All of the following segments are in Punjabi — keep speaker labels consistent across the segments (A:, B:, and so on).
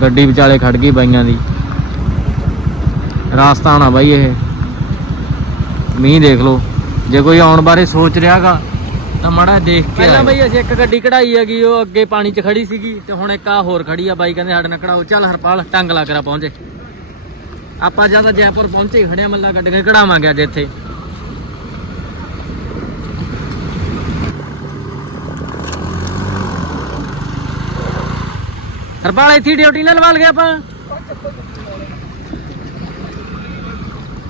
A: ਗੱਡੀ ਵਿਚਾਲੇ ਖੜ ਗਈ ਬਾਈਆਂ ਦੀ। ਰਾਸਤਾ ਨਾ ਬਾਈ ਇਹ। ਮੀਂਹ ਦੇਖ ਲਓ। ਜੇ ਕੋਈ ਆਉਣ ਬਾਰੇ ਸੋਚ ਰਿਹਾਗਾ ਤਾਂ ਮੜਾ ਦੇਖ ਕੇ ਪਹਿਲਾਂ ਬਾਈ ਅਸੀਂ ਇੱਕ ਗੱਡੀ ਕਢਾਈ ਹੈਗੀ ਉਹ ਅੱਗੇ ਪਾਣੀ 'ਚ ਖੜੀ ਸੀਗੀ ਤੇ ਹੁਣ ਇੱਕ ਆ ਹੋਰ ਖੜੀ ਆ ਬਾਈ ਕਹਿੰਦੇ ਸਾਡੇ ਨਾਲ ਕਢਾਓ। ਚੱਲ ਹਰਪਾਲ ਟੰਗ ਲਾ ਕਰਾ ਪਹੁੰਚੇ। ਆਪਾਂ ਜ਼ਿਆਦਾ ਜੈਪੁਰ ਪਹੁੰਚੇ ਖੜਿਆ ਮੱਲਾ ਗੱਡੀਆਂ ਕਢਾਵਾਂਗੇ ਅੱਜ ਇੱਥੇ। ਹਰਪਾਲ ਇੱਥੇ ਡਿਊਟੀ ਨਾਲ ਲਵਾ ਲਗੇ ਆਪਾਂ?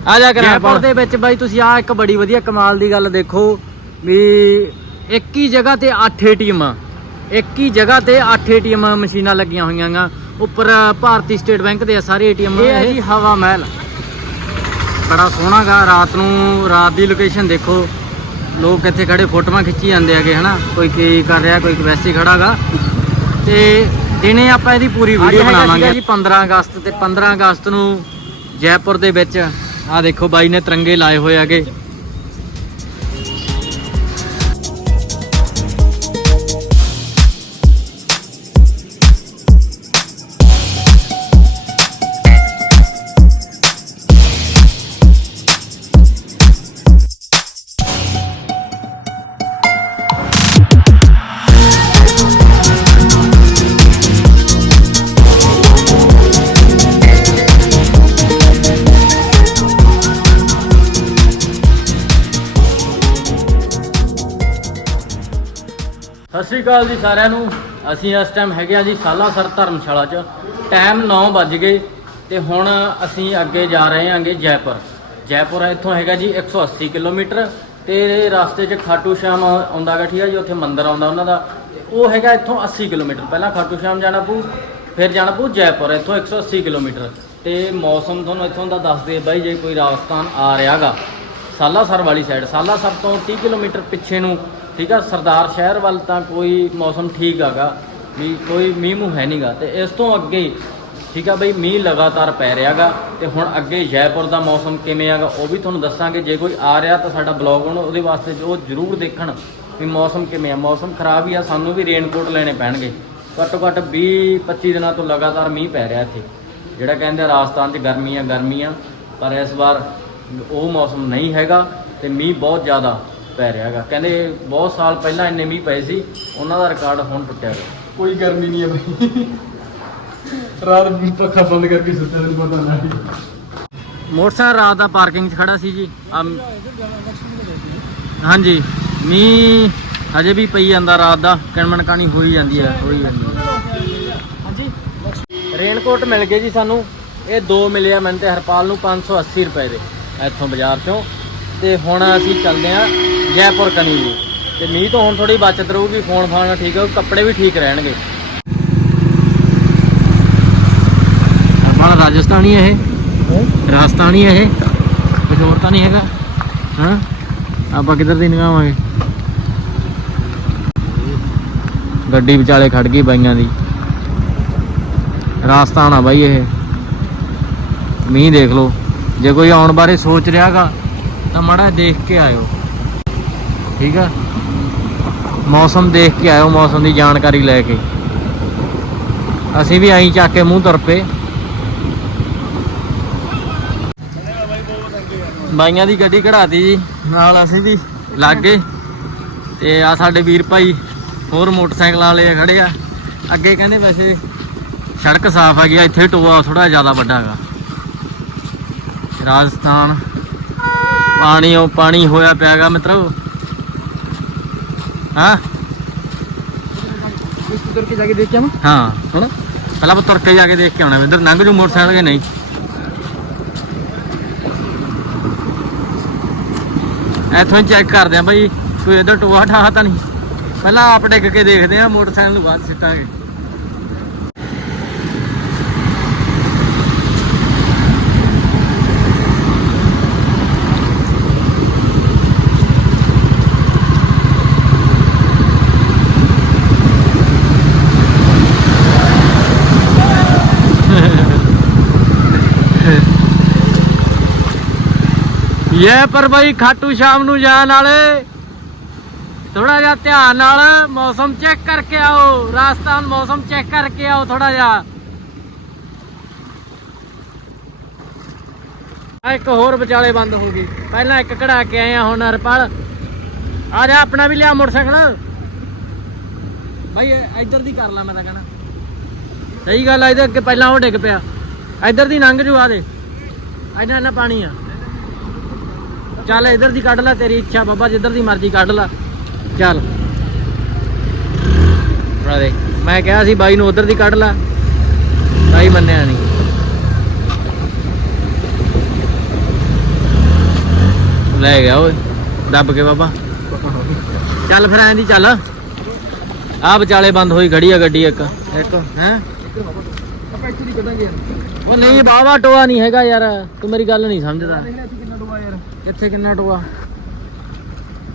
A: ਆ ਜਾ ਕਰਾਂ ਜੈਪੁਰ ਦੇ ਵਿੱਚ ਬਾਈ ਤੁਸੀਂ ਆ ਇੱਕ ਬੜੀ ਵਧੀਆ ਕਮਾਲ ਦੀ ਗੱਲ ਦੇਖੋ ਵੀ ਇੱਕ ਹੀ ਜਗ੍ਹਾ ਤੇ 8 ਏਟੀਐਮ ਇੱਕ ਹੀ ਜਗ੍ਹਾ ਤੇ 8 ਏਟੀਐਮ ਮਸ਼ੀਨਾਂ ਲੱਗੀਆਂ ਹੋਈਆਂ ਗਾ। ਉੱਪਰ ਭਾਰਤੀ ਸਟੇਟ ਬੈਂਕ ਦੇ ਆ ਸਾਰੇ ਏਟੀਐਮ। ਇਹ ਹੈ ਜੀ ਹਵਾ ਮਹਿਲ। ਬੜਾ ਸੋਹਣਾ ਗਾ ਰਾਤ ਨੂੰ ਰਾਤ ਦੀ ਲੋਕੇਸ਼ਨ ਦੇਖੋ। ਲੋਕ ਇੱਥੇ ਖੜੇ ਫੋਟੋਆਂ ਖਿੱਚੀ ਜਾਂਦੇ ਹੈਗੇ ਹਨਾ? ਕੋਈ ਕੀ ਕਰ ਰਿਹਾ ਕੋਈ ਵੈਸੇ ਹੀ ਖੜਾ ਗਾ। ਤੇ ਦਿਨੇ ਆਪਾਂ ਇਹਦੀ ਪੂਰੀ ਵੀਡੀਓ ਬਣਾਵਾਂਗੇ। ਜੀ 15 ਅਗਸਤ ਤੇ 15 ਅਗਸਤ ਨੂੰ ਜੈਪੁਰ ਦੇ ਵਿੱਚ ਆ ਦੇਖੋ ਬਾਈ ਨੇ ਤਿਰੰਗੇ ਲਾਏ ਹੋਏ ਹੈਗੇ। ਅਕਾਲ ਜੀ ਸਾਰਿਆਂ ਨੂੰ। ਅਸੀਂ ਇਸ ਟਾਈਮ ਹੈਗੇ ਆ ਜੀ ਸਾਲਾਸਰ ਧਰਮਸ਼ਾਲਾ 'ਚ। ਟਾਈਮ 9 ਵੱਜ ਗਏ ਤੇ ਹੁਣ ਅਸੀਂ ਅੱਗੇ ਜਾ ਰਹੇ ਹਾਂਗੇ ਜੈਪੁਰ। ਜੈਪੁਰ ਇੱਥੋਂ ਹੈਗਾ ਜੀ 180 ਕਿਲੋਮੀਟਰ ਤੇ ਰਸਤੇ 'ਚ ਖਾਟੂ ਸ਼ਾਮ ਆਉਂਦਾਗਾ ਠੀਕ ਆ ਜੀ, ਉੱਥੇ ਮੰਦਿਰ ਆਉਂਦਾ ਉਹਨਾਂ ਦਾ। ਉਹ ਹੈਗਾ ਇੱਥੋਂ 80 ਕਿਲੋਮੀਟਰ। ਪਹਿਲਾਂ ਖਾਟੂ ਸ਼ਾਮ ਜਾਣਾ ਪਊ, ਫਿਰ ਜਾਣਾ ਪਊ ਜੈਪੁਰ, ਇੱਥੋਂ 180 ਕਿਲੋਮੀਟਰ। ਤੇ ਮੌਸਮ ਤੁਹਾਨੂੰ ਇੱਥੋਂ ਦਾ ਦੱਸਦੇ ਬਾਈ, ਜੇ ਕੋਈ ਰਾਜਸਥਾਨ ਆ ਰਿਹਾਗਾ। ਸਾਲਾਸਰ ਵਾਲੀ ਸਾਈਡ ਸਾਲਾਸਰ ਤੋਂ 30 ਕਿਲੋਮੀਟਰ ਪਿੱਛੇ ਨੂੰ ਠੀਕ ਆ, ਸਰਦਾਰ ਸ਼ਹਿਰ ਵੱਲ ਤਾਂ ਕੋਈ ਮੌਸਮ ਠੀਕ ਹੈਗਾ, ਵੀ ਕੋਈ ਮੀਂਹ ਮੂੰਹ ਹੈ ਨਹੀਂਗਾ ਤੇ ਇਸ ਤੋਂ ਅੱਗੇ ਠੀਕ ਆ ਬਈ, ਮੀਂਹ ਲਗਾਤਾਰ ਪੈ ਰਿਹਾਗਾ ਤੇ ਹੁਣ ਅੱਗੇ ਜੈਪੁਰ ਦਾ ਮੌਸਮ ਕਿਵੇਂ ਹੈਗਾ, ਉਹ ਵੀ ਤੁਹਾਨੂੰ ਦੱਸਾਂਗੇ। ਜੇ ਕੋਈ ਆ ਰਿਹਾ ਤਾਂ ਸਾਡਾ ਬਲੌਗ ਹੁਣ ਉਹਦੇ ਵਾਸਤੇ ਉਹ ਜ਼ਰੂਰ ਦੇਖਣ ਵੀ ਮੌਸਮ ਕਿਵੇਂ ਆ। ਮੌਸਮ ਖਰਾਬ ਹੀ ਆ, ਸਾਨੂੰ ਵੀ ਰੇਨਕੋਟ ਲੈਣੇ ਪੈਣਗੇ। ਘੱਟੋ ਘੱਟ 20 25 ਦਿਨਾਂ ਤੋਂ ਲਗਾਤਾਰ ਮੀਂਹ ਪੈ ਰਿਹਾ ਇੱਥੇ। ਜਿਹੜਾ ਕਹਿੰਦੇ ਰਾਜਸਥਾਨ 'ਚ ਗਰਮੀ ਆ ਗਰਮੀ ਆ ਪਰ ਇਸ ਵਾਰ ਉਹ ਮੌਸਮ ਨਹੀਂ ਹੈਗਾ, ਤੇ ਮੀਂਹ ਬਹੁਤ ਜ਼ਿਆਦਾ ਪੈ ਰਿਹਾ ਹੈਗਾ ਕਹਿੰਦੇ ਬਹੁਤ ਸਾਲ ਪਹਿਲਾਂ ਇੰਨੇ ਮੀਂਹ ਪਏ ਸੀ ਉਹਨਾਂ ਦਾ ਰਿਕਾਰਡ ਹੁਣ ਟੁੱਟਿਆ ਗਿਆ
B: ਕੋਈ ਗਰਮੀ ਨਹੀਂ ਹੈ ਭਾਈ ਰਾਤ ਨੂੰ ਪੱਖਾ ਬੰਦ ਕਰਕੇ ਸੁੱਤੇ ਨਹੀਂ ਪਤਾ ਨਹੀਂ
A: ਮੋਟਰਸਾਈਕਲ ਰਾਤ ਦਾ ਪਾਰਕਿੰਗ 'ਚ ਖੜਾ ਸੀ ਜੀ। ਹਾਂਜੀ। ਮੀਂਹ ਹਜੇ ਵੀ ਪਈ ਜਾਂਦਾ ਰਾਤ ਦਾ ਕਿਣਮਣ ਕਾਣੀ ਹੋਈ ਜਾਂਦੀ ਹੈ ਹੋਈ ਜਾਂਦੀ ਹੈ ਹਾਂਜੀ ਰੇਨਕੋਟ ਮਿਲ ਗਏ ਜੀ ਸਾਨੂੰ। ਇਹ ਦੋ ਮਿਲੇ ਆ ਮੈਨੂੰ ਤੇ ਹਰਪਾਲ ਨੂੰ 580 ਰੁਪਏ ਦੇ ਇੱਥੋਂ ਬਾਜ਼ਾਰ ਚੋਂ। ਤੇ ਹੁਣ ਅਸੀਂ ਚੱਲਦੇ ਆ ਜੈਪੁਰ ਕਨੀ ਜੀ ਤੇ ਮੀਂਹ ਤੋਂ ਹੁਣ ਥੋੜੀ ਬਚਤ ਰਹੂਗੀ ਫੋਨ ਫਾਨ ਠੀਕ ਹੈ ਕੱਪੜੇ ਵੀ ਠੀਕ ਰਹਿਣਗੇ। ਹਰਪਾਲ ਰਾਜਸਥਾਨੀ ਹੈ ਇਹ। ਰਾਜਸਥਾਨੀ ਹੈ ਇਹ। ਕੁਝ ਹੋਰ ਤਾਂ ਨਹੀਂ ਹੈਗਾ? ਹਾਂ? ਆਪਾਂ ਕਿੱਧਰ ਦੀ ਨਿਗਾਵਾਂਗੇ ਗੱਡੀ ਵਿਚਾਲੇ ਖੜ ਗਈ ਬਾਈਆਂ ਦੀ। ਰਾਜਸਥਾਨ ਆ ਬਾਈ ਇਹ। ਮੀਂਹ ਦੇਖ ਲਓ। ਜੇ ਕੋਈ ਆਉਣ ਬਾਰੇ ਸੋਚ ਰਿਹਾਗਾ ਤਾਂ ਮੜਾ ਦੇਖ ਕੇ ਆਇਓ। ਠੀਕ ਆ? ਮੌਸਮ ਦੇਖ ਕੇ ਆਇਓ, ਮੌਸਮ ਦੀ ਜਾਣਕਾਰੀ ਲੈ ਕੇ। ਅਸੀਂ ਵੀ ਆਈ ਚੱਕ ਕੇ ਮੂੰਹ ਤੁਰ ਪਏ ਬਾਈਆਂ ਦੀ ਗੱਡੀ ਕਢਾਤੀ ਜੀ, ਨਾਲ ਅਸੀਂ ਵੀ ਲੱਗ। ਗਏ ਤੇ ਆ ਸਾਡੇ ਵੀਰ ਭਾਈ ਹੋਰ ਮੋਟਰਸਾਈਕਲ ਵਾਲੇ ਖੜੇ ਆ। ਅੱਗੇ ਕਹਿੰਦੇ ਵੈਸੇ ਸੜਕ ਸਾਫ਼ ਹੈਗੀ ਆ, ਇੱਥੇ ਟੋਆ ਥੋੜਾ ਜ਼ਿਆਦਾ ਵੱਡਾ ਹੈਗਾ। ਰਾਜਸਥਾਨ ਪਾਣੀ ਉਹ ਪਾਣੀ ਹੋਇਆ ਪਿਆਗਾ ਮਿੱਤਰੋ। ਹਾਂ?
B: ਇਸ ਤੁਰ ਕੇ ਜਾ ਕੇ ਦੇਖ ਕੇ ਆਵਾਂ?
A: ਹਾਂ ਸੁਣ। ਪਹਿਲਾਂ ਆਪਾਂ ਤੁਰ ਕੇ ਜਾ ਕੇ ਦੇਖ ਕੇ ਆਉਣਾ ਇੱਧਰ ਲੰਘ ਜੂ ਮੋਟਰਸਾਈਕਲ ਕਿ ਨਹੀਂ? ਇੱਥੋਂ ਚੈੱਕ ਕਰਦੇ ਆ ਬਈ ਕੋਈ ਇੱਧਰ ਟੋਆ ਠਾਹ ਤਾਂ ਨਹੀਂ? ਪਹਿਲਾਂ ਆਪ ਡਿੱਗ ਕੇ ਦੇਖਦੇ ਆ ਮੋਟਰਸਾਈਕਲ ਨੂੰ ਬਾਅਦ ਸਿੱਟਾਂਗੇ। ਯੇ ਪਰ ਬਾਈ ਖਾਟੂ ਸ਼ਾਮ ਨੂੰ ਜਾਣ ਵਾਲੇ। ਥੋੜਾ ਜਿਹਾ ਧਿਆਨ ਨਾਲ ਮੌਸਮ ਚੈੱਕ ਕਰਕੇ ਆਓ। ਰਾਜਸਥਾਨ ਮੌਸਮ ਚੈੱਕ ਕਰਕੇ ਆਓ ਥੋੜਾ ਜਿਹਾ। ਆ ਇੱਕ ਹੋਰ ਵਿਚਾਲੇ ਬੰਦ ਹੋ ਗਈ। ਪਹਿਲਾਂ ਇੱਕ ਕਢਾ ਕੇ ਆਏ ਆ ਹੁਣ ਹਰਪਾਲ। ਆ ਜਾ ਆਪਣਾ ਵੀ ਲਿਆ ਮੋਟਰਸਾਈਕਲ। ਭਾਈ ਇੱਧਰ ਦੀ ਕਰ ਲਾ ਮੈਂ ਤਾਂ ਕਹਣਾ। ਸਹੀ ਗੱਲ ਆ, ਇਹਦੇ ਅੱਗੇ ਪਹਿਲਾਂ ਉਹ ਡਿੱਗ ਪਿਆ। ਇੱਧਰ ਦੀ ਲੰਘ ਜੂ ਆ ਦੇ। ਇੰਨਾ ਇੰਨਾ ਪਾਣੀ ਆ। ਚੱਲ ਇੱਧਰ ਦੀ ਕੱਢ ਲੈ ਤੇਰੀ ਇੱਛਾ ਬਾਬਾ ਜਿੱਧਰ ਦੀ ਮਰਜ਼ੀ ਕੱਢ ਲੈ। ਚੱਲ। ਬੜਾ ਦੇ। ਮੈਂ ਕਿਹਾ ਸੀ ਬਾਈ ਨੂੰ ਉਧਰ ਦੀ ਕੱਢ ਲੈ। ਬਾਈ ਮੰਨਿਆ ਨਹੀਂ। ਲੈ ਗਿਆ ਓਏ। ਦੱਬ ਕੇ ਬਾਬਾ। ਚੱਲ ਫਿਰ ਐਂ ਦੀ ਚੱਲ। ਆ ਵਿਚਾਲੇ ਬੰਦ ਹੋਈ ਖੜੀ ਆ ਗੱਡੀ ਇੱਕ। ਇੱਕ। ਹੈ?
B: ਆਪਾਂ ਇੱਥੇ ਦੀ ਕੱਢਾਂਗੇ।
A: ਉਹ ਨਹੀਂ ਬਾਵਾ ਟੋਆ ਨਹੀਂ ਹੈਗਾ ਯਾਰ। ਤੂੰ ਮੇਰੀ ਗੱਲ ਨਹੀਂ ਸਮਝਦਾ।
B: ਯਾਰ
A: ਕਿੱਥੇ ਕਿੰਨਾ ਟੋਆ?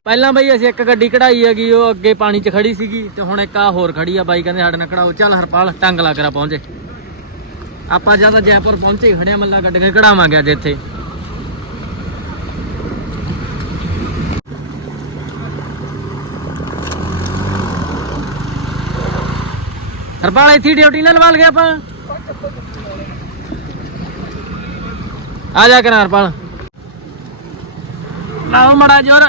A: ਪਹਿਲਾਂ ਬਈ ਅਸੀਂ ਇੱਕ ਗੱਡੀ ਕਢਾਈ ਹੈਗੀ, ਉਹ ਅੱਗੇ ਪਾਣੀ 'ਚ ਖੜੀ ਸੀਗੀ, ਤੇ ਹੁਣ ਇੱਕ ਆ ਹੋਰ ਖੜੀ ਆ ਬਾਈ ਕਹਿੰਦੇ ਸਾਡੇ ਨਾਲ ਕਢਾਓ। ਚੱਲ ਹਰਪਾਲ, ਟੰਗ ਲਾ ਕਰਾ ਪਹੁੰਚੇ। ਆਪਾਂ ਜ਼ਿਆਦਾ ਜੈਪੁਰ ਪਹੁੰਚੇ ਖੜਿਆ ਮੱਲਾ ਕੇ ਕਢਾਵਾਂਗੇ ਅੱਜ ਇੱਥੇ। ਹਰਪਾਲ, ਇੱਥੇ ਡਿਊਟੀ ਨਾਲ ਲਵਾ ਲਗੇ ਆਪਾਂ? ਆ ਜਾ ਕਰਾਂ ਹਰਪਾਲ। ਲਾਓ ਮੜਾ ਜੋਰ।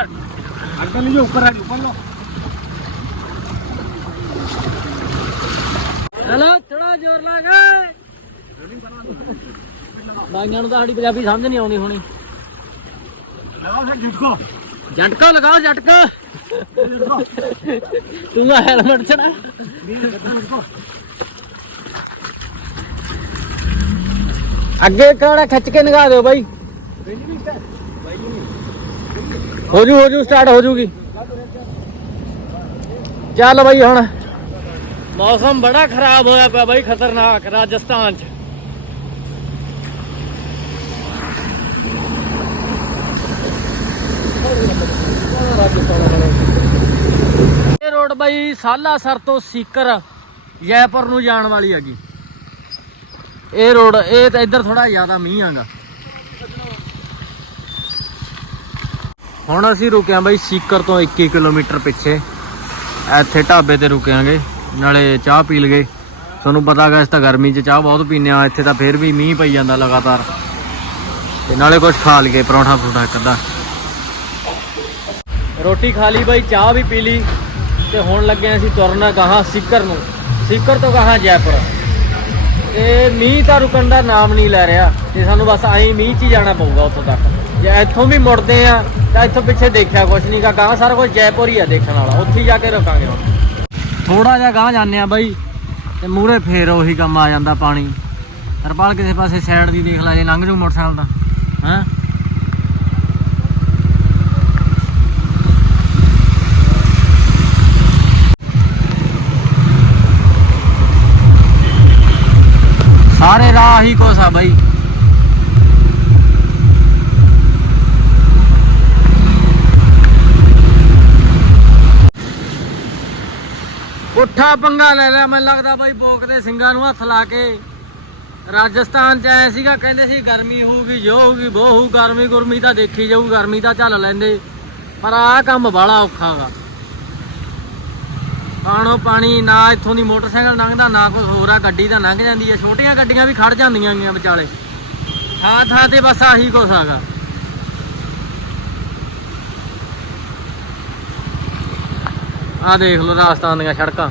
B: ਅੰਕਲ ਜੀ ਉੱਪਰ ਆ ਉੱਪਰ ਲੋ
A: ਹਲੋ ਥੋੜਾ ਜ਼ੋਰ ਲਾ ਕੇ। ਬਾਈਆਂ ਨੂੰ ਤਾਂ ਸਾਡੀ ਨਹੀਂ ਆਉਂਦੀ ਹੋਣੀ।
B: ਲਗਾ ਫਿਰ ਦੇਖੋ
A: ਝਟਕਾ ਲਗਾਓ, ਝਟਕਾ। ਤੂੰ ਨਾ ਹੈਲਮਟ ਚੜਾ ਅੱਗੇ ਕਿਹੜਾ ਖਿੱਚ ਕੇ ਨਗਾ ਦਿਓ ਬਾਈ। ਹੋ ਜੂ ਹੋ ਜੂ ਸਟਾਰਟ ਹੋ ਜੂਗੀ ਚੱਲ ਬਾਈ ਹੁਣ। ਮੌਸਮ ਬੜਾ ਖਰਾਬ ਹੋਇਆ ਪਿਆ ਬਾਈ, ਖਤਰਨਾਕ, ਰਾਜਸਥਾਨ ਚ। ਇਹ ਰੋਡ ਬਾਈ ਸਾਲਾਸਰ ਤੋਂ ਸੀਕਰ, ਜੈਪੁਰ ਨੂੰ ਜਾਣ ਵਾਲੀ ਹੈਗੀ। ਇਹ ਰੋਡ, ਇਹ ਤਾਂ ਇੱਧਰ ਥੋੜਾ ਜ਼ਿਆਦਾ ਮੀਂਹ ਆਗਾ ਹੁਣ ਅਸੀਂ ਰੁਕਿਆ ਬਾਈ ਸੀਕਰ ਤੋਂ 21 ਕਿਲੋਮੀਟਰ ਪਿੱਛੇ। ਇੱਥੇ ਢਾਬੇ ਤੇ ਰੁਕਿਆਂਗੇ ਨਾਲੇ ਚਾਹ ਪੀ ਲਗੇ। ਤੁਹਾਨੂੰ ਪਤਾ ਹੈਗਾ ਇਸ ਤਾਂ ਗਰਮੀ 'ਚ ਚਾਹ ਬਹੁਤ ਪੀਨੇ ਆ ਇੱਥੇ ਤਾਂ ਫੇਰ ਵੀ ਮੀਂਹ ਪਈ ਜਾਂਦਾ ਲਗਾਤਾਰ। ਤੇ ਨਾਲੇ ਕੁਝ ਖਾ ਲਈਏ ਪਰੌਂਠਾ ਪਰੌਂਠਾ ਇੱਕ ਅੱਧਾ। ਰੋਟੀ ਖਾ ਲਈ ਬਾਈ, ਚਾਹ ਵੀ ਪੀ ਲਈ। ਤੇ ਹੁਣ ਲੱਗੇ ਅਸੀਂ ਤੁਰਨਾ ਗਾਹਾਂ ਸਿੱਕਰ ਨੂੰ। ਸਿੱਕਰ ਤੋਂ ਗਾਹਾਂ ਜੈਪੁਰ। ਤੇ ਮੀਂਹ ਤਾਂ ਰੁਕਣ ਦਾ ਨਾਮ ਨਹੀਂ ਲੈ ਰਿਹਾ। ਤੇ ਸਾਨੂੰ ਬਸ ਐਂ ਮੀਂਹ 'ਚ ਹੀ ਜਾਣਾ ਪਊਗਾ ਉੱਥੋਂ ਤੱਕ। ਜੇ ਇੱਥੋਂ ਵੀ ਮੁੜਦੇ ਆ, ਤਾਂ ਇੱਥੋਂ ਪਿੱਛੇ ਦੇਖਿਆ ਕੁਛ ਨਹੀਂ ਗਾ। ਗਾਹਾਂ ਸਾਰਾ ਕੁਝ ਜੈਪੁਰ ਹੀ ਆ ਦੇਖਣ ਵਾਲਾ। ਉੱਥੇ ਜਾ ਕੇ ਰੁਕਾਂਗੇ ਹੁਣ। ਥੋੜਾ ਜਿਹਾ ਗਾਂ ਜਾਂਦੇ ਆ ਬਾਈ, ਤੇ ਮੂਹਰੇ ਫੇਰ ਉਹੀ ਕੰਮ ਆ ਜਾਂਦਾ ਪਾਣੀ। ਹਰਪਾਲ ਕਿਸੇ ਪਾਸੇ ਸਾਈਡ ਦੀ ਦੇਖ ਲੈ, ਜੇ ਲੰਘ ਜੂ ਮੋਟਰਸਾਈਕਲ ਦਾ ਹੈਂ? ਸਾਰੇ ਰਾਹ ਹੀ ਕੋਸਾ ਬਾਈ। ਉੱਠਾ ਪੰਗਾ ਲੈ ਲਿਆ, ਮੈਨੂੰ ਲੱਗਦਾ ਬਾਈ ਬੋਕ ਦੇ ਸਿੰਘਾਂ ਨੂੰ ਹੱਥ ਲਾ ਕੇ। ਰਾਜਸਥਾਨ ਚ ਆਇਆ ਸੀਗਾ, ਕਹਿੰਦੇ ਸੀ ਗਰਮੀ ਹੋਊਗੀ ਜੋ ਹੋਊਗੀ ਬੋ ਹੋਊ, ਗਰਮੀ ਗੁਰਮੀ ਤਾਂ ਦੇਖੀ ਜਾਊ, ਗਰਮੀ ਤਾਂ ਝੱਲ ਲੈਂਦੇ। ਪਰ ਆਹ ਕੰਮ ਬਾਲਾ ਔਖਾ ਗਾ। ਪਾਣੋ ਪਾਣੀ, ਨਾ ਇੱਥੋਂ ਦੀ ਮੋਟਰਸਾਈਕਲ ਲੰਘਦਾ, ਨਾ ਕੋਈ ਹੋਰ ਆ, ਗੱਡੀ ਤਾਂ ਲੰਘ ਜਾਂਦੀ ਹੈ ਛੋਟੀਆਂ ਗੱਡੀਆਂ ਵੀ ਖੜ ਜਾਂਦੀਆਂ ਗੀਆਂ ਵਿਚਾਲੇ। ਥਾਂ ਥਾਂ ਤੇ ਬਸ ਆਹੀ ਕੁਛ ਹੈਗਾ ਆਹ ਦੇਖ ਲਓ ਰਾਜਸਥਾਨ ਦੀਆਂ ਸੜਕਾਂ।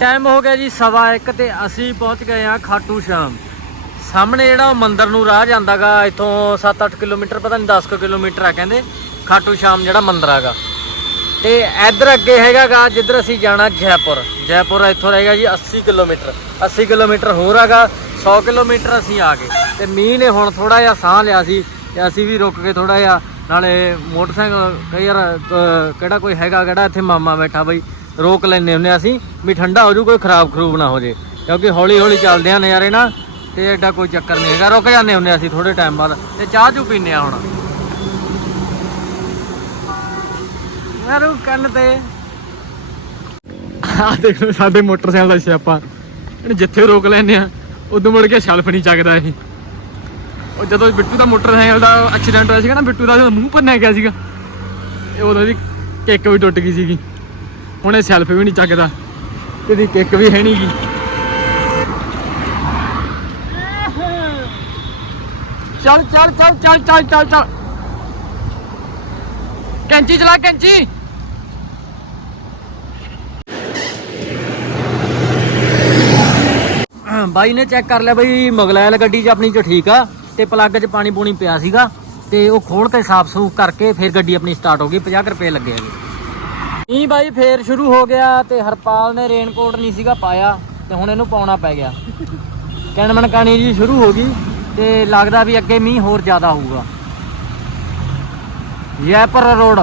A: ਟਾਈਮ ਹੋ ਗਿਆ ਜੀ ਸਵਾ ਇੱਕ ਤੇ ਅਸੀਂ ਪਹੁੰਚ ਗਏ ਆ ਖਾਟੂ ਸ਼ਾਮ। ਸਾਹਮਣੇ ਜਿਹੜਾ ਉਹ ਮੰਦਿਰ ਨੂੰ ਰਾਹ ਜਾਂਦਾਗਾ, ਇੱਥੋਂ 7-8 ਕਿਲੋਮੀਟਰ, ਪਤਾ ਨਹੀਂ 10 ਕੁ ਕਿਲੋਮੀਟਰ ਆ ਕਹਿੰਦੇ, ਖਾਟੂ ਸ਼ਾਮ ਜਿਹੜਾ ਮੰਦਰ ਆਗਾ। ਤੇ ਇੱਧਰ ਅੱਗੇ ਹੈਗਾਗਾ ਜਿੱਧਰ ਅਸੀਂ ਜਾਣਾ ਜੈਪੁਰ। ਜੈਪੁਰ ਇੱਥੋਂ ਰਹੇਗਾ ਜੀ 80 ਕਿਲੋਮੀਟਰ। 80 ਕਿਲੋਮੀਟਰ ਹੋਰ ਹੈਗਾ 100 ਕਿਲੋਮੀਟਰ ਅਸੀਂ ਆ ਗਏ। ਤੇ ਮੀਂਹ ਨੇ ਹੁਣ ਥੋੜਾ ਜਿਹਾ ਸਾਹ ਲਿਆ ਸੀ ਤੇ ਅਸੀਂ ਵੀ ਰੁਕ ਕੇ ਥੋੜਾ ਜਿਹਾ, ਨਾਲੇ ਮੋਟਰਸਾਈਕਲ ਕਈ ਯਾਰ ਕਿਹੜਾ ਕੋਈ ਹੈਗਾ, ਕਿਹੜਾ ਇੱਥੇ ਮਾਮਾ ਬੈਠਾ ਬਈ, ਰੋਕ ਲੈਨੇ ਹੁੰਨੇ ਅਸੀਂ ਵੀ ਠੰਡਾ ਹੋ ਜੂ, ਕੋਈ ਖਰਾਬ ਖਰੂਬ ਨਾ ਹੋ ਜੇ। ਕਿਉਂਕਿ ਹੌਲੀ ਹੌਲੀ ਚੱਲਦੇ ਆ ਨਜ਼ਾਰੇ ਨਾ, ਤੇ ਐਡਾ ਕੋਈ ਚੱਕਰ ਨਹੀਂ ਹੈਗਾ। ਰੁਕ ਜਾਂਦੇ ਹੁੰਨੇ ਅਸੀਂ ਥੋੜੇ ਟਾਈਮ ਬਾਅਦ ਤੇ ਚਾਹ ਚੂ ਪੀਨੇ ਆ ਹੁਣ। ਯਾਰੂ ਕੰਨ ਤੇ।
B: ਆ ਦੇਖੋ ਸਾਡੇ ਮੋਟਰਸਾਈਕਲ ਦਾ ਸਿਆਪਾ। ਇਹਨੂੰ ਜਿੱਥੇ ਰੋਕ ਲੈਨੇ ਆ, ਉਦੋਂ ਮੁੜ ਕੇ ਸ਼ੈਲਫ ਨਹੀਂ ਚੱਕਦਾ ਇਹ। ਉਹ ਜਦੋਂ ਬਿੱਟੂ ਦਾ ਮੋਟਰਸਾਈਕਲ ਦਾ ਐਕਸੀਡੈਂਟ ਹੋਇਆ ਸੀਗਾ ਨਾ, ਬਿੱਟੂ ਦਾ ਮੂੰਹ ਭੰਨਿਆ ਗਿਆ ਸੀਗਾ। ਇਹ ਉਦੋਂ ਦੀ ਕਿੱਕ ਵੀ ਟੁੱਟ ਗਈ ਸੀਗੀ। ਹੁਣ ਇਹ ਸੈਲਫੀ ਵੀ ਨਹੀਂ ਚੱਕਦਾ। ਇਹਦੀ ਕਿੱਕ ਵੀ ਹੈ ਨਹੀਂਗੀ ਚੱਲ ਚੱਲ ਚੱਲ ਚੱਲ ਚੱਲ ਚੱਲ ਚੱਲ। ਕੈਂਚੀ ਚਲਾ, ਕੈਂਚੀ।
A: ਬਾਈ ਨੇ ਚੈੱਕ ਕਰ ਲਿਆ ਬਈ, ਮਗਲੈਲ ਗੱਡੀ 'ਚ ਆਪਣੀ 'ਚ ਠੀਕ ਆ, ਤੇ ਪਲੱਗ 'ਚ ਪਾਣੀ ਪੂਣੀ ਪਿਆ ਸੀਗਾ, ਤੇ ਉਹ ਖੋਲ ਕੇ ਸਾਫ਼ ਸੂਫ ਕਰਕੇ ਫਿਰ ਗੱਡੀ ਆਪਣੀ ਸਟਾਰਟ ਹੋ ਗਈ 50 ਕੁ ਰੁਪਏ ਲੱਗੇ ਹੈਗੇ। ਨਹੀਂ ਬਾਈ, ਫੇਰ ਸ਼ੁਰੂ ਹੋ ਗਿਆ ਤੇ ਹਰਪਾਲ ਨੇ ਰੇਨਕੋਟ ਨਹੀਂ ਸੀਗਾ ਪਾਇਆ, ਤੇ ਹੁਣ ਇਹਨੂੰ ਪਾਉਣਾ ਪੈ ਗਿਆ। ਕਣਮਣ ਕਾਣੀ ਜੀ ਸ਼ੁਰੂ ਹੋ ਗਈ, ਤੇ ਲੱਗਦਾ ਵੀ ਅੱਗੇ ਮੀਂਹ ਹੋਰ ਜ਼ਿਆਦਾ ਹੋਊਗਾ। ਜੈਪੁਰ ਰੋਡ।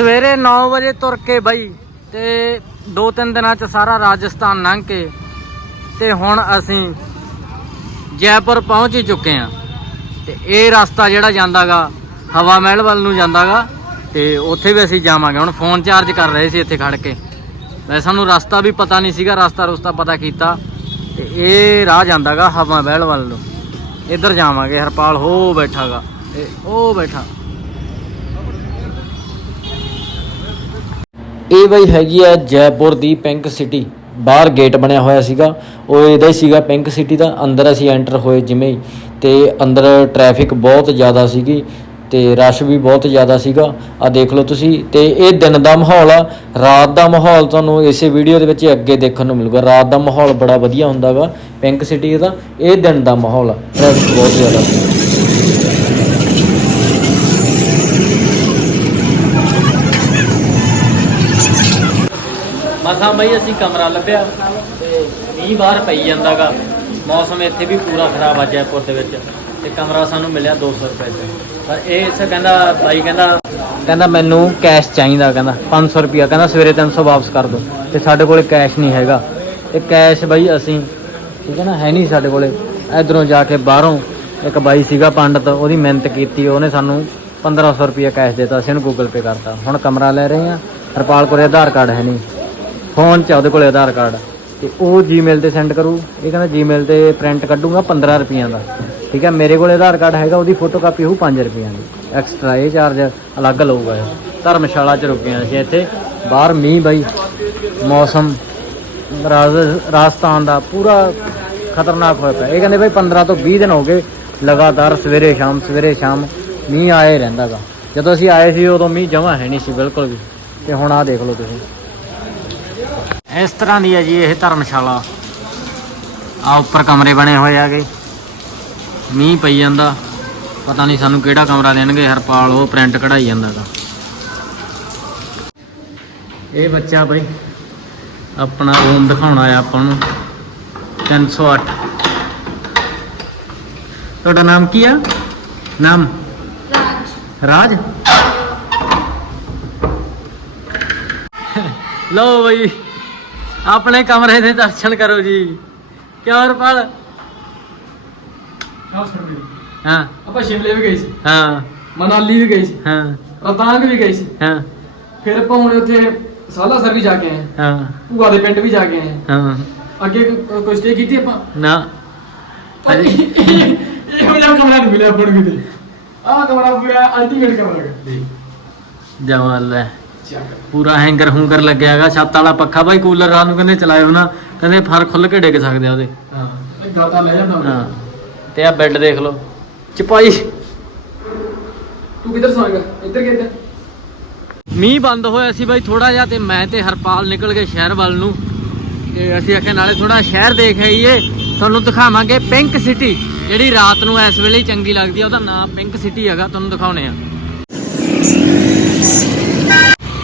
A: ਸਵੇਰੇ 9 ਵਜੇ ਤੁਰ ਕੇ ਬਾਈ ਤੇ ਦੋ ਤਿੰਨ ਦਿਨਾਂ ਚ ਸਾਰਾ ਰਾਜਸਥਾਨ ਲੰਘ ਕੇ ਤੇ ਹੁਣ ਅਸੀਂ ਜੈਪੁਰ ਪਹੁੰਚ ਹੀ ਚੁੱਕੇ ਆ ਤੇ ਇਹ ਰਸਤਾ ਜਿਹੜਾ ਜਾਂਦਾਗਾ, ਹਵਾ ਮਹਿਲ ਵੱਲ ਨੂੰ ਜਾਂਦਾਗਾ ਤੇ ਉੱਥੇ ਵੀ ਅਸੀਂ ਜਾਵਾਂਗੇ। ਹੁਣ ਫੋਨ ਚਾਰਜ ਕਰ ਰਹੇ ਸੀ ਇੱਥੇ ਖੜ ਕੇ। ਵੈਸੇ ਸਾਨੂੰ ਰਸਤਾ ਵੀ ਪਤਾ ਨਹੀਂ ਸੀਗਾ, ਰਸਤਾ ਰੁਸਤਾ ਪਤਾ ਕੀਤਾ। ਤੇ ਇਹ ਰਾਹ ਜਾਂਦਾਗਾ ਹਵਾ ਮਹਿਲ ਵੱਲ ਨੂੰ। ਇੱਧਰ ਜਾਵਾਂਗੇ, ਹਰਪਾਲ ਹੋ ਬੈਠਾਗਾ। ਤੇ ਉਹ ਬੈਠਾ। ਇਹ ਬਈ ਹੈਗੀ ਆ ਜੈਪੁਰ ਦੀ ਪਿੰਕ ਸਿਟੀ। ਬਾਹਰ ਗੇਟ ਬਣਿਆ ਹੋਇਆ ਸੀਗਾ। ਉਹ ਇਹਦਾ ਹੀ ਸੀਗਾ ਪਿੰਕ ਸਿਟੀ ਦਾ। ਅੰਦਰ ਅਸੀਂ ਐਂਟਰ ਹੋਏ ਜਿਵੇਂ ਹੀ। ਤੇ ਅੰਦਰ ਟ੍ਰੈਫਿਕ ਬਹੁਤ ਜ਼ਿਆਦਾ ਸੀਗੀ ਤੇ ਰਸ਼ ਵੀ ਬਹੁਤ ਜ਼ਿਆਦਾ ਸੀਗਾ। ਆ ਦੇਖ ਲਓ ਤੁਸੀਂ। ਤੇ ਇਹ ਦਿਨ ਦਾ ਮਾਹੌਲ ਆ। ਰਾਤ ਦਾ ਮਾਹੌਲ ਤੁਹਾਨੂੰ ਇਸੇ ਵੀਡੀਓ ਦੇ ਵਿੱਚ ਅੱਗੇ ਦੇਖਣ ਨੂੰ ਮਿਲੂਗਾ। ਰਾਤ ਦਾ ਮਾਹੌਲ ਬੜਾ ਵਧੀਆ ਹੁੰਦਾਗਾ ਪਿੰਕ ਸਿਟੀ ਦਾ। ਇਹ ਦਿਨ ਦਾ ਮਾਹੌਲ ਆ। ਟ੍ਰੈਫਿਕ ਬਹੁਤ ਜ਼ਿਆਦਾ ਮਸਾਂ ਬਈ ਅਸੀਂ ਕਮਰਾ ਲੱਭਿਆ ਤੇ ਮੀਂਹ ਬਾਹਰ ਪਈ ਜਾਂਦਾਗਾ। ਮੌਸਮ ਇੱਥੇ ਵੀ ਪੂਰਾ ਖਰਾਬ ਆ ਜੈਪੁਰ ਦੇ ਵਿੱਚ ਤੇ ਕਮਰਾ ਸਾਨੂੰ ਮਿਲਿਆ 200 ਰੁਪਏ ਦਾ ਪਰ ਇਹ ਇਸ ਕਹਿੰਦਾ, ਬਾਈ ਕਹਿੰਦਾ ਕਹਿੰਦਾ ਮੈਨੂੰ ਕੈਸ਼ ਚਾਹੀਦਾ, ਕਹਿੰਦਾ 500 ਰੁਪਿਆ ਕਹਿੰਦਾ ਸਵੇਰੇ 300 ਵਾਪਸ ਕਰ ਦੋ ਤੇ ਸਾਡੇ ਕੋਲੇ ਕੈਸ਼ ਨਹੀਂ ਹੈਗਾ। ਤੇ ਕੈਸ਼ ਬਾਈ ਅਸੀਂ, ਠੀਕ ਹੈ ਨਾ, ਹੈ ਨਹੀਂ ਸਾਡੇ ਕੋਲੇ। ਇਧਰੋਂ ਜਾ ਕੇ ਬਾਹਰੋਂ ਇੱਕ ਬਾਈ ਸੀਗਾ ਪੰਡਤ, ਉਹਦੀ ਮਿਹਨਤ ਕੀਤੀ, ਉਹਨੇ ਸਾਨੂੰ 1500 ਰੁਪਿਆ ਕੈਸ਼ ਦਿੱਤਾ, ਅਸੀਂ ਉਹਨੂੰ ਗੂਗਲ ਪੇ ਕਰਤਾ। ਹੁਣ ਕਮਰਾ ਲੈ ਰਹੇ ਆ ਹਰਪਾਲ ਕੋਲੇ ਆਧਾਰ ਕਾਰਡ ਹੈ ਨਹੀਂ। ਫੋਨ 'ਚ ਆ ਉਹਦੇ ਕੋਲੇ ਆਧਾਰ ਕਾਰਡ। ਤੇ ਉਹ ਜੀਮੇਲ ਤੇ ਸੈਂਡ ਕਰੂ। ਇਹ ਕਹਿੰਦਾ ਜੀਮੇਲ ਤੇ ਪ੍ਰਿੰਟ ਕੱਢੂਗਾ 15 ਰੁਪਈਆਂ ਦਾ। ਠੀਕ ਹੈ, ਮੇਰੇ ਕੋਲੇ ਆਧਾਰ ਕਾਰਡ ਹੈਗਾ, ਉਹਦੀ ਫੋਟੋ ਕਾਪੀ ਹੋਊ 5 ਰੁਪਈਆਂ ਦੀ। ਐਕਸਟਰਾ ਇਹ ਚਾਰਜ ਅਲੱਗ ਲਊਗਾ ਧਰਮਸ਼ਾਲਾ 'ਚ ਰੁਕੇ ਹਾਂ ਅਸੀਂ ਇੱਥੇ। ਬਾਹਰ ਮੀਂਹ ਬਾਈ, ਮੌਸਮ, ਰਾਜ, ਰਾਜਸਥਾਨ ਦਾ ਪੂਰਾ ਖਤਰਨਾਕ ਹੋਇਆ ਪਿਆ। ਇਹ ਕਹਿੰਦੇ ਬਈ 15 ਤੋਂ 20 ਦਿਨ ਹੋ ਗਏ, ਲਗਾਤਾਰ ਸਵੇਰੇ ਸ਼ਾਮ ਸਵੇਰੇ ਸ਼ਾਮ ਮੀਂਹ ਆਏ ਰਹਿੰਦਾਗਾ ਜਦੋਂ ਅਸੀਂ ਆਏ ਸੀ ਉਦੋਂ ਮੀਂਹ ਜਮਾ ਹੈ ਨਹੀਂ ਸੀ, ਬਿਲਕੁਲ ਵੀ। ਤੇ ਹੁਣ ਆਹ ਦੇਖ ਲਓ ਤੁਸੀਂ। ਇਸ ਤਰ੍ਹਾਂ ਦੀ ਹੈ ਜੀ ਇਹ ਧਰਮਸ਼ਾਲਾ। ਆ ਉੱਪਰ ਕਮਰੇ ਬਣੇ ਹੋਏ ਆਗੇ ਮੀਂਹ ਪਈ ਜਾਂਦਾ। ਪਤਾ ਨਹੀਂ ਸਾਨੂੰ ਕਿਹੜਾ ਕਮਰਾ ਦੇਣਗੇ ਹਰਪਾਲ ਉਹ ਪ੍ਰਿੰਟ ਕਢਾਈ ਜਾਂਦਾਗਾ ਇਹ ਬੱਚਾ ਬਈ ਆਪਣਾ ਰੂਮ ਦਿਖਾਉਣਾ ਆ ਆਪਾਂ ਨੂੰ। 308 ਤੁਹਾਡਾ ਨਾਮ ਕੀ ਆ? ਨਾਮ? ਰਾਜ? ਲਓ ਬਈ ਆਪਣੇ ਕਮਰੇ ਦੇ ਦਰਸ਼ਨ ਕਰੋ ਜੀ। ਕਿਉਂ ਹਰਪਾਲ ਹਾਂ।
B: ਆਪਾਂ ਸ਼ਿਮਲੇ ਵੀ ਗਏ ਸੀ।
A: ਹਾਂ।
B: ਮਨਾਲੀ ਵੀ ਗਏ ਸੀ।
A: ਹਾਂ।
B: ਰਤਾਂਗ ਵੀ ਗਏ ਸੀ।
A: ਹਾਂ।
B: ਫਿਰ ਆਪਾਂ ਹੁਣ ਉੱਥੇ ਸਾਲਾਸਰ ਵੀ ਜਾ ਕੇ ਆਏ।
A: ਹਾਂ।
B: ਭੂਆ ਦੇ ਪਿੰਡ ਵੀ ਜਾ ਕੇ ਆਏ।
A: ਹਾਂ।
B: ਅੱਗੇ ਕੋ- ਕੋਈ ਸਟੇ ਕੀਤੀ ਆਪਾਂ?
A: ਨਾ।
B: ਇਹ ਕਮਰਾ ਨਹੀਂ ਮਿਲਿਆ ਆਪਾਂ ਨੂੰ ਕਿਤੇ। ਆਹ ਕਮਰਾ ਪੂਰਾ ਅਲਟੀਮੇਟ ਕਮਰਾ। ਹੈ
A: ਜਮਾਲ ਹੈ।
B: ਚੱਕ
A: ਪੂਰਾ ਹੈਂਗਰ ਹੁੰਗਰ ਲੱਗਿਆ ਹੈਗਾ ਛੱਤ ਵਾਲਾ ਪੱਖਾ ਬਾਈ ਕੂਲਰ ਰਾਤ ਨੂੰ ਕਹਿੰਦੇ ਚਲਾਇਓ ਨਾ ਕਹਿੰਦੇ ਫਰ ਖੁੱਲ ਕੇ ਡਿੱਗ ਸਕਦੇ ਆ ਉਹਦੇ।
B: ਹਾਂ ਇਹ ਗਾਤਾ ਲੈ ਜਾਂਦਾ
A: ਹਾਂ ਤੇ ਆ ਬੈੱਡ ਦੇਖ ਲਓ। ਚਪਾਈ।
B: ਤੂੰ ਕਿੱਧਰ ਸੌਂਗਾ ਇੱਧਰ ਕਿ ਇੱਧਰ
A: ਮੀਂਹ ਬੰਦ ਹੋਇਆ ਸੀ ਬਾਈ ਥੋੜਾ ਜਿਹਾ ਤੇ ਮੈਂ ਤੇ ਹਰਪਾਲ ਨਿਕਲ ਗਏ ਸ਼ਹਿਰ ਵੱਲ ਨੂੰ। ਤੇ ਅਸੀਂ ਆਖਿਆ ਨਾਲੇ ਥੋੜਾ ਸ਼ਹਿਰ ਦੇਖ ਆਈਏ। ਤੁਹਾਨੂੰ ਦਿਖਾਵਾਂਗੇ ਪਿੰਕ ਸਿਟੀ ਜਿਹੜੀ ਰਾਤ ਨੂੰ ਇਸ ਵੇਲੇ ਚੰਗੀ ਲੱਗਦੀ ਆ ਉਹਦਾ ਨਾਮ ਪਿੰਕ ਸਿਟੀ ਹੈਗਾ ਤੁਹਾਨੂੰ ਦਿਖਾਉਣੇ ਆ।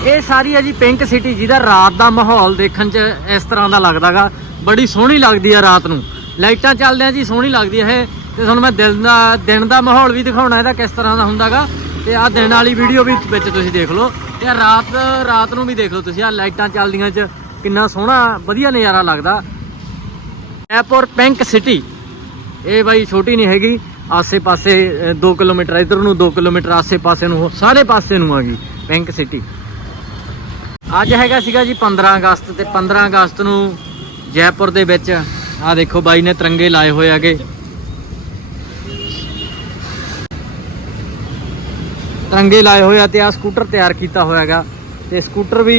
A: ਇਹ ਸਾਰੀ ਹੈ ਜੀ ਪਿੰਕ ਸਿਟੀ ਜਿਹਦਾ ਰਾਤ ਦਾ ਮਾਹੌਲ ਦੇਖਣ 'ਚ ਇਸ ਤਰ੍ਹਾਂ ਦਾ ਲੱਗਦਾਗਾ। ਬੜੀ ਸੋਹਣੀ ਲੱਗਦੀ ਆ ਰਾਤ ਨੂੰ। ਲਾਈਟਾਂ ਚੱਲਦਿਆਂ ਜੀ, ਸੋਹਣੀ ਲੱਗਦੀ ਹੈ ਇਹ। ਤੇ ਤੁਹਾਨੂੰ ਮੈਂ ਦਿਨ ਦਾ ਦਿਨ ਦਾ ਮਾਹੌਲ ਵੀ ਦਿਖਾਉਣਾ, ਇਹਦਾ ਕਿਸ ਤਰ੍ਹਾਂ ਦਾ ਹੁੰਦਾਗਾ। ਤੇ ਆਹ ਦਿਨ ਵਾਲੀ ਵੀਡੀਓ ਵੀ ਵਿੱਚ ਤੁਸੀਂ ਦੇਖ ਲਓ। ਤੇ ਰਾਤ ਰਾਤ ਨੂੰ ਵੀ ਦੇਖ ਲਓ ਤੁਸੀਂ, ਆਹ ਲਾਈਟਾਂ ਚੱਲਦੀਆਂ 'ਚ ਕਿੰਨਾ ਸੋਹਣਾ, ਵਧੀਆ ਨਜ਼ਾਰਾ ਲੱਗਦਾ। Jaipur pink city. ਇਹ ਬਾਈ ਛੋਟੀ ਨਹੀਂ ਹੈਗੀ। ਆਸੇ-ਪਾਸੇ 2 ਕਿਲੋਮੀਟਰ, ਇਧਰ ਨੂੰ 2 ਕਿਲੋਮੀਟਰ, ਆਸੇ-ਪਾਸੇ ਨੂੰ ਸਾਰੇ ਪਾਸੇ ਨੂੰ ਆ ਗਈ ਪਿੰਕ ਸਿਟੀ। ਅੱਜ ਹੈਗਾ ਸੀਗਾ ਜੀ 15 ਅਗਸਤ ਤੇ 15 ਅਗਸਤ ਨੂੰ ਜੈਪੁਰ ਦੇ ਵਿੱਚ। ਆਹ ਦੇਖੋ ਬਾਈ ਨੇ ਤਿਰੰਗੇ ਲਾਏ ਹੋਏ ਹੈਗੇ। ਤਿਰੰਗੇ ਲਾਏ ਹੋਏ ਆ ਤੇ ਆ ਸਕੂਟਰ ਤਿਆਰ ਕੀਤਾ ਹੋਇਆ ਹੈਗਾ। ਤੇ ਸਕੂਟਰ ਵੀ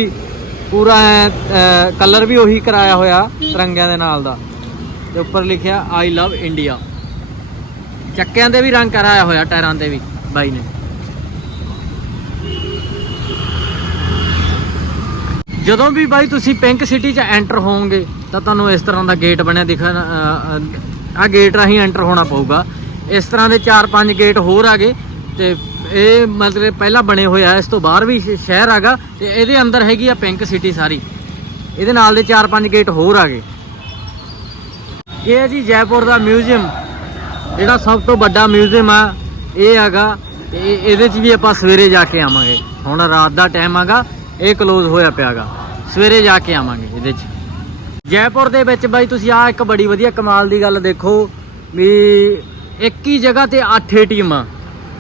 A: ਪੂਰਾ ਕਲਰ ਵੀ ਉਹੀ ਕਰਾਇਆ ਹੋਇਆ ਤਿਰੰਗਿਆਂ ਦੇ ਨਾਲ ਦਾ। ਤੇ ਉੱਪਰ ਲਿਖਿਆ ਆਈ ਲਵ ਇੰਡੀਆ ਚੱਕਿਆਂ ਦੇ ਵੀ ਰੰਗ ਕਰਾਇਆ ਹੋਇਆ, ਟਾਇਰਾਂ ਤੇ ਵੀ ਬਾਈ ਨੇ। ਜਦੋਂ ਵੀ ਬਾਈ ਤੁਸੀਂ ਪਿੰਕ ਸਿਟੀ ਚ ਐਂਟਰ ਹੋਵੋਗੇ, ਤਾਂ ਤੁਹਾਨੂੰ ਇਸ ਤਰ੍ਹਾਂ ਦਾ ਗੇਟ ਬਣਿਆ ਦਿਖਣ ਆ ਗੇਟ ਰਾਹੀਂ ਐਂਟਰ ਹੋਣਾ ਪਊਗਾ। ਇਸ ਤਰ੍ਹਾਂ ਦੇ 4-5 ਗੇਟ ਹੋਰ ਆਗੇ ਤੇ ਇਹ ਮਤਲਬ ਪਹਿਲਾਂ ਬਣੇ ਹੋਏ ਆ, ਇਸ ਤੋਂ ਬਾਹਰ ਵੀ ਸ਼ਹਿਰ ਆਗਾ, ਤੇ ਇਹਦੇ ਅੰਦਰ ਹੈਗੀ ਆ ਪਿੰਕ ਸਿਟੀ ਸਾਰੀ। ਇਹਦੇ ਨਾਲ ਦੇ 4-5 ਗੇਟ ਹੋਰ ਆਗੇ ਇਹ ਹੈ ਜੀ ਜੈਪੁਰ ਦਾ ਮਿਊਜ਼ੀਅਮ ਜਿਹੜਾ ਸਭ ਤੋਂ ਵੱਡਾ ਮਿਊਜ਼ੀਅਮ ਆ, ਇਹ ਹੈਗਾ ਤੇ ਇਹ- ਇਹਦੇ 'ਚ ਵੀ ਆਪਾਂ ਸਵੇਰੇ ਜਾ ਕੇ ਆਵਾਂਗੇ। ਹੁਣ ਰਾਤ ਦਾ ਟਾਈਮ ਹੈਗਾ ਇਹ ਕਲੋਜ਼ ਹੋਇਆ ਪਿਆਗਾ ਸਵੇਰੇ ਜਾ ਕੇ ਆਵਾਂਗੇ ਇਹਦੇ 'ਚ। ਜੈਪੁਰ ਦੇ ਵਿੱਚ ਬਾਈ ਤੁਸੀਂ ਆ ਇੱਕ ਬੜੀ ਵਧੀਆ ਕਮਾਲ ਦੀ ਗੱਲ ਦੇਖੋ ਵੀ ਇੱਕ ਹੀ ਜਗ੍ਹਾ ਤੇ 8 ਏਟੀਐਮ,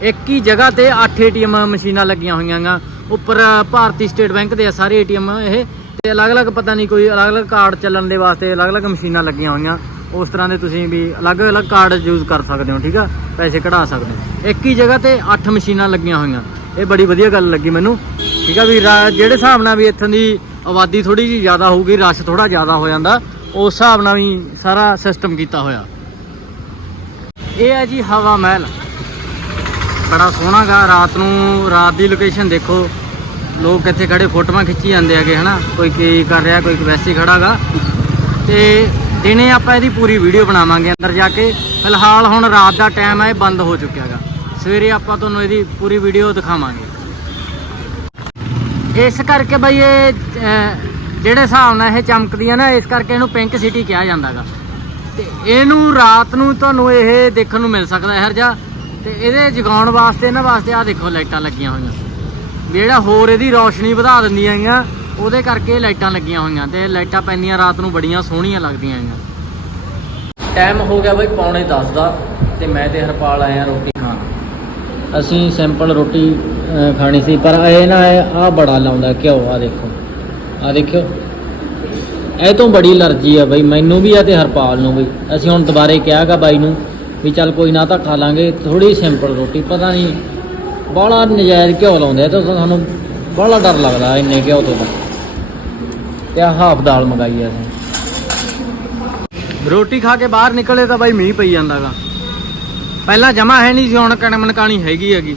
A: ਇੱਕ ਹੀ ਜਗ੍ਹਾ ਤੇ 8 ਏਟੀਐਮ ਮਸ਼ੀਨਾਂ ਲੱਗੀਆਂ ਹੋਈਆਂ ਗਾ। ਉੱਪਰ ਭਾਰਤੀ ਸਟੇਟ ਬੈਂਕ ਦੇ ਆ ਸਾਰੇ ਏਟੀਐਮ ਇਹ ਤੇ ਅਲੱਗ-ਅਲੱਗ ਪਤਾ ਨਹੀਂ ਕੋਈ ਅਲੱਗ-ਅਲੱਗ ਕਾਰਡ ਚੱਲਣ ਦੇ ਵਾਸਤੇ ਅਲੱਗ-ਅਲੱਗ ਮਸ਼ੀਨਾਂ ਲੱਗੀਆਂ ਹੋਈਆਂ। ਉਸ ਤਰ੍ਹਾਂ ਦੇ ਤੁਸੀਂ ਵੀ ਅਲੱਗ-ਅਲੱਗ ਕਾਰਡ ਯੂਜ਼ ਕਰ ਸਕਦੇ ਹੋ, ਠੀਕ ਆ? ਪੈਸੇ ਕਢਾ ਸਕਦੇ ਹੋ। ਇੱਕ ਹੀ ਜਗ੍ਹਾ ਤੇ 8 ਮਸ਼ੀਨਾਂ ਲੱਗੀਆਂ ਹੋਈਆਂ। ਇਹ ਬੜੀ ਵਧੀਆ ਗੱਲ ਲੱਗੀ ਮੈਨੂੰ, ਠੀਕ ਆ ਵੀ ਰਾ- ਜਿਹੜੇ ਹਿਸਾਬ ਨਾਲ ਵੀ ਇੱਥੋਂ ਦੀ ਆਬਾਦੀ ਥੋੜੀ ਜਿਹੀ ਜ਼ਿਆਦਾ ਹੋਊਗੀ, ਰਸ਼ ਥੋੜਾ ਜ਼ਿਆਦਾ ਹੋ ਜਾਂਦਾ। ਉਸ ਹਿਸਾਬ ਨਾਲ ਵੀ ਸਾਰਾ ਸਿਸਟਮ ਕੀਤਾ ਹੋਇਆ। ਇਹ ਹੈ ਜੀ ਹਵਾ ਮਹਿਲ। ਬੜਾ ਸੋਹਣਾ ਗਾ, ਰਾਤ ਨੂੰ ਰਾਤ ਦੀ ਲੋਕੇਸ਼ਨ ਦੇਖੋ। ਲੋਕ ਇੱਥੇ ਖੜੇ ਫੋਟੋਆਂ ਖਿੱਚੀ ਜਾਂਦੇ ਹੈਗੇ, ਹਨਾ? ਕੋਈ ਕੀ ਕਰ ਰਿਹਾ, ਕੋਈ ਵੈਸੇ ਖੜਾਗਾ ਤੇ ਦਿਨੇ ਆਪਾਂ ਇਹਦੀ ਪੂਰੀ ਵੀਡੀਓ ਬਣਾਵਾਂਗੇ ਅੰਦਰ ਜਾ ਕੇ। ਫਿਲਹਾਲ ਹੁਣ ਰਾਤ ਦਾ ਟਾਈਮ ਹੈ, ਇਹ ਬੰਦ ਹੋ ਚੁੱਕਿਆ ਹੈਗਾ ਸਵੇਰੇ ਆਪਾਂ ਤੁਹਾਨੂੰ ਇਹਦੀ ਪੂਰੀ ਵੀਡੀਓ ਦਿਖਾਵਾਂਗੇ। ਇਸ ਕਰਕੇ ਬਈ ਇਹ ਜਿਹੜੇ ਹਿਸਾਬ ਨਾਲ ਇਹ ਚਮਕਦੀ ਆ ਨਾ, ਇਸ ਕਰਕੇ ਇਹਨੂੰ ਪਿੰਕ ਸਿਟੀ ਕਿਹਾ ਜਾਂਦਾਗਾ। ਤੇ ਇਹਨੂੰ ਰਾਤ ਨੂੰ ਤੁਹਾਨੂੰ ਇਹ ਦੇਖਣ ਨੂੰ ਮਿਲ ਸਕਦਾ ਹੈ ਹਰ ਜਾ ਤੇ ਇਹਦੇ ਜਗਾਉਣ ਵਾਸਤੇ, ਇਹਨਾਂ ਵਾਸਤੇ ਆ ਦੇਖੋ ਲਾਈਟਾਂ ਲੱਗੀਆਂ ਹੋਈਆਂ। ਜਿਹੜਾ ਹੋਰ ਇਹਦੀ ਰੌਸ਼ਨੀ ਵਧਾ ਦਿੰਦੀਆਂ ਹੈਗੀਆਂ, ਉਹਦੇ ਕਰਕੇ ਲਾਈਟਾਂ ਲੱਗੀਆਂ ਹੋਈਆਂ। ਤੇ ਲਾਈਟਾਂ ਪੈਂਦੀਆਂ ਰਾਤ ਨੂੰ ਬੜੀਆਂ ਸੋਹਣੀਆਂ ਲੱਗਦੀਆਂ ਹੈਗੀਆਂ। ਟਾਈਮ ਹੋ ਗਿਆ ਬਈ ਪੌਣੇ 10 ਦਾ, ਤੇ ਮੈਂ ਤੇ ਹਰਪਾਲ ਆਇਆ ਰੋਟੀ ਖਾਣ। ਅਸੀਂ ਸਿੰਪਲ ਰੋਟੀ ਖਾਣੀ ਸੀ, ਪਰ ਇਹ ਨਾ ਆ ਬੜਾ ਲਾਉਂਦਾ ਘਿਓ ਆ ਦੇਖੋ। ਆ ਦੇਖਿਓ। ਇਹ ਤੋਂ ਬੜੀ ਅਲਰਜੀ ਆ ਬਈ, ਮੈਨੂੰ ਵੀ ਆ ਤੇ ਹਰਪਾਲ ਨੂੰ ਵੀ। ਅਸੀਂ ਹੁਣ ਦੁਬਾਰੇ ਕਿਹਾਗਾ ਬਾਈ ਨੂੰ ਵੀ ਚੱਲ ਕੋਈ ਨਾ ਤਾਂ ਖਾ ਲਾਂਗੇ ਥੋੜੀ ਸਿੰਪਲ ਰੋਟੀ, ਪਤਾ ਨਹੀਂ, ਬਾਹਲਾ ਨਜਾਇਜ਼ ਘਿਓ ਲਾਉਂਦੇ ਤਾਂ ਸਾਨੂੰ ਬਾਹਲਾ ਡਰ ਲੱਗਦਾ ਇੰਨੇ ਘਿਓ ਤੋਂ ਤਾਂ। ਤੇ ਆ ਹਾਫ ਦਾਲ ਮੰਗਾਈ ਆ ਅਸੀਂ। ਰੋਟੀ ਖਾ ਕੇ ਬਾਹਰ ਨਿਕਲੇ ਤਾਂ ਬਾਈ ਮੀਂਹ ਪਈ ਜਾਂਦਾਗਾ। ਪਹਿਲਾਂ ਜਮਾ ਹੈ ਨਹੀਂ ਸੀ, ਹੁਣ ਕਣਮਨਕਾਣੀ ਹੈਗੀ ਹੈਗੀ।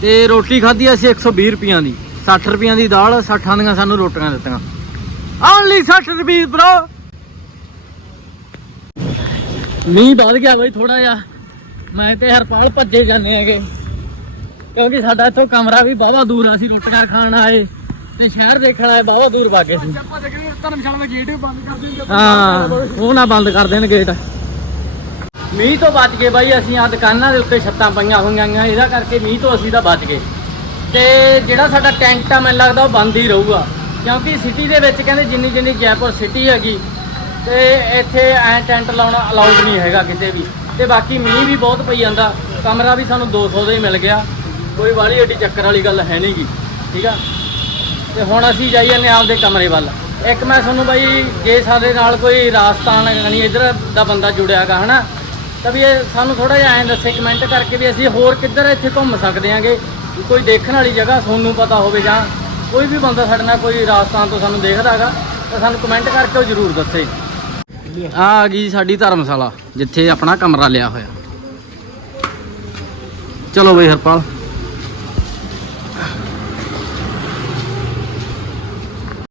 A: ਤੇ ਰੋਟੀ ਖਾਧੀ ਅਸੀਂ 120 ਰੁਪਈਆਂ ਦੀ 60 ਰੁਪਈਆਂ ਦੀ ਦਾਲ 60 ਦੀਆਂ ਸਾਨੂੰ ਰੋਟੀਆਂ ਦਿੱਤੀਆਂ। ਓਨਲੀ 60 ਰੁਪਏ ਬ్రో ਮੀਂਹ ਵੱਧ ਗਿਆ ਬਈ ਥੋੜਾ ਜਿਹਾ। ਮੈਂ ਤੇ ਹਰਪਾਲ ਭੱਜੇ ਜਾਂਦੇ ਹੈਗੇ। ਕਿਉਂਕਿ ਸਾਡਾ ਇੱਥੋਂ ਕਮਰਾ ਵੀ ਬਾਵਾ ਦੂਰ ਆ ਅਸੀਂ ਰੋਟੀਆਂ ਖਾਣ ਆਏ ਤੇ ਸ਼ਹਿਰ ਦੇਖਣ ਆਏ ਬਾਵਾ ਦੂਰ ਵਾਗੇ ਸੀ
B: ਆਪਾਂ ਦੇਖੇ ਧਰਮਸ਼ਾਲਾ ਦਾ ਗੇਟ ਵੀ ਬੰਦ ਕਰ ਦਿੰਦੇ
A: ਹਾਂ ਉਹ ਨਾ ਬੰਦ ਕਰ ਦੇਣ ਗੇਟ ਮੀਂਹ ਤੋਂ ਬਚ ਗਏ ਬਾਈ, ਅਸੀਂ ਆ ਦੁਕਾਨਾਂ ਦੇ ਉੱਤੇ ਛੱਤਾਂ ਪਈਆਂ ਹੋਈਆਂ ਗੀਆਂ ਇਹਦਾ ਕਰਕੇ ਮੀਂਹ ਤੋਂ ਅਸੀਂ ਤਾਂ ਬਚ ਗਏ। ਤੇ ਜਿਹੜਾ ਸਾਡਾ ਟੈਂਟ ਆ, ਮੈਨੂੰ ਲੱਗਦਾ ਉਹ ਬੰਦ ਹੀ ਰਹੂਗਾ। ਕਿਉਂਕਿ ਸਿਟੀ ਦੇ ਵਿੱਚ ਕਹਿੰਦੇ ਜਿੰਨੀ ਜਿੰਨੀ ਜੈਪੁਰ ਸਿਟੀ ਹੈਗੀ, ਤੇ ਇੱਥੇ ਐ ਟੈਂਟ ਲਾਉਣਾ ਅਲਾਉਡ ਨਹੀਂ ਹੈਗਾ ਕਿਤੇ ਵੀ। ਤੇ ਬਾਕੀ ਮੀਂਹ ਵੀ ਬਹੁਤ ਪਈ ਜਾਂਦਾ, ਕਮਰਾ ਵੀ ਸਾਨੂੰ 200 ਦਾ ਹੀ ਮਿਲ ਗਿਆ। ਕੋਈ ਵਾਲੀ ਏਡੀ ਚੱਕਰ ਵਾਲੀ ਗੱਲ ਹੈ ਨਹੀਂਗੀ ਠੀਕ ਆ? ਤੇ ਹੁਣ ਅਸੀਂ ਜਾਈ ਜਾਂਦੇ ਹਾਂ ਆਪਦੇ ਕਮਰੇ ਵੱਲ। ਇੱਕ ਮੈਂ ਤੁਹਾਨੂੰ ਬਾਈ, ਜੇ ਸਾਡੇ ਨਾਲ ਕੋਈ ਰਾਜਸਥਾਨ ਯਾਨੀ ਇਧਰ ਦਾ ਬੰਦਾ ਜੁੜਿਆਗਾ ਹਨਾ? ਤਾਂ ਵੀ ਇਹ ਸਾਨੂੰ ਥੋੜਾ ਜਿਹਾ ਐਂ ਦੱਸੇ ਕਮੈਂਟ ਕਰਕੇ ਵੀ ਅਸੀਂ ਹੋਰ ਕਿੱਧਰ ਇੱਥੇ ਘੁੰਮ ਸਕਦੇ ਆਂਗੇ? ਕੋਈ ਦੇਖਣ ਵਾਲੀ ਜਗ੍ਹਾ ਤੁਹਾਨੂੰ ਪਤਾ ਹੋਵੇ ਜਾਂ ਕੋਈ ਵੀ ਬੰਦਾ ਸਾਡੇ ਨਾਲ ਕੋਈ ਰਾਜਸਥਾਨ ਤੋਂ ਸਾਨੂੰ ਦੇਖਦਾ ਹੈਗਾ, ਤਾਂ ਸਾਨੂੰ ਕਮੈਂਟ ਕਰਕੇ ਉਹ ਜ਼ਰੂਰ ਦੱਸੇ। ਆ ਆ ਗਈ ਸਾਡੀ ਧਰਮਸ਼ਾਲਾ, ਜਿੱਥੇ ਆਪਣਾ ਕਮਰਾ ਲਿਆ ਹੋਇਆ। ਚਲੋ ਬਈ ਹਰਪਾਲ।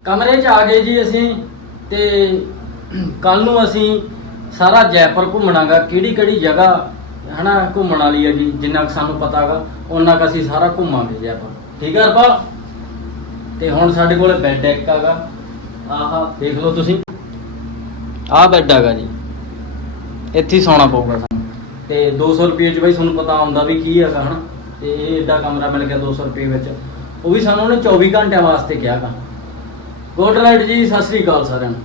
A: ਕਮਰੇ 'ਚ ਆ ਗਏ ਜੀ ਅਸੀਂ, ਤੇ ਕੱਲ ਨੂੰ ਅਸੀਂ ਸਾਰਾ ਜੈਪੁਰ ਘੁੰਮਣਾਗਾ ਕਿਹੜੀ ਕਿਹੜੀ ਜਗ੍ਹਾ ਹਨਾ ਘੁੰਮਣ ਵਾਲੀ ਹੈ ਜੀ ਜਿੰਨਾ ਕੁ ਸਾਨੂੰ ਪਤਾਗਾ ਉਹਨਾਂ ਕੁ ਅਸੀਂ ਸਾਰਾ ਘੁੰਮਾਂਗੇ ਜੈਪੁਰ। ਠੀਕ ਹੈ ਹਰਪਾਲ ਤੇ ਹੁਣ ਸਾਡੇ ਕੋਲੇ ਬੈੱਡ ਇੱਕ ਹੈਗਾ। ਆਹਾ, ਦੇਖ ਲਓ ਤੁਸੀਂ। ਆਹ ਬੈੱਡ ਹੈਗਾ ਜੀ। ਇੱਥੇ ਹੀ ਸੌਣਾ ਪਊਗਾ ਸਾਨੂੰ। ਤੇ 200 ਰੁਪਏ ਚ ਬਈ ਤੁਹਾਨੂੰ ਪਤਾ ਆਉਂਦਾ ਵੀ ਕੀ ਹੈਗਾ, ਹਨਾ? ਤੇ ਇਹ ਏਡਾ ਕਮਰਾ ਮਿਲ ਗਿਆ 200 ਰੁਪਏ ਵਿੱਚ। ਉਹ ਵੀ ਸਾਨੂੰ ਉਹਨੇ 24 ਘੰਟਿਆਂ ਵਾਸਤੇ ਕਿਹਾਗਾ ਗੁੱਡ ਰਾਈਟ ਜੀ, ਸਤਿ ਸ੍ਰੀ ਅਕਾਲ ਸਾਰਿਆਂ ਨੂੰ।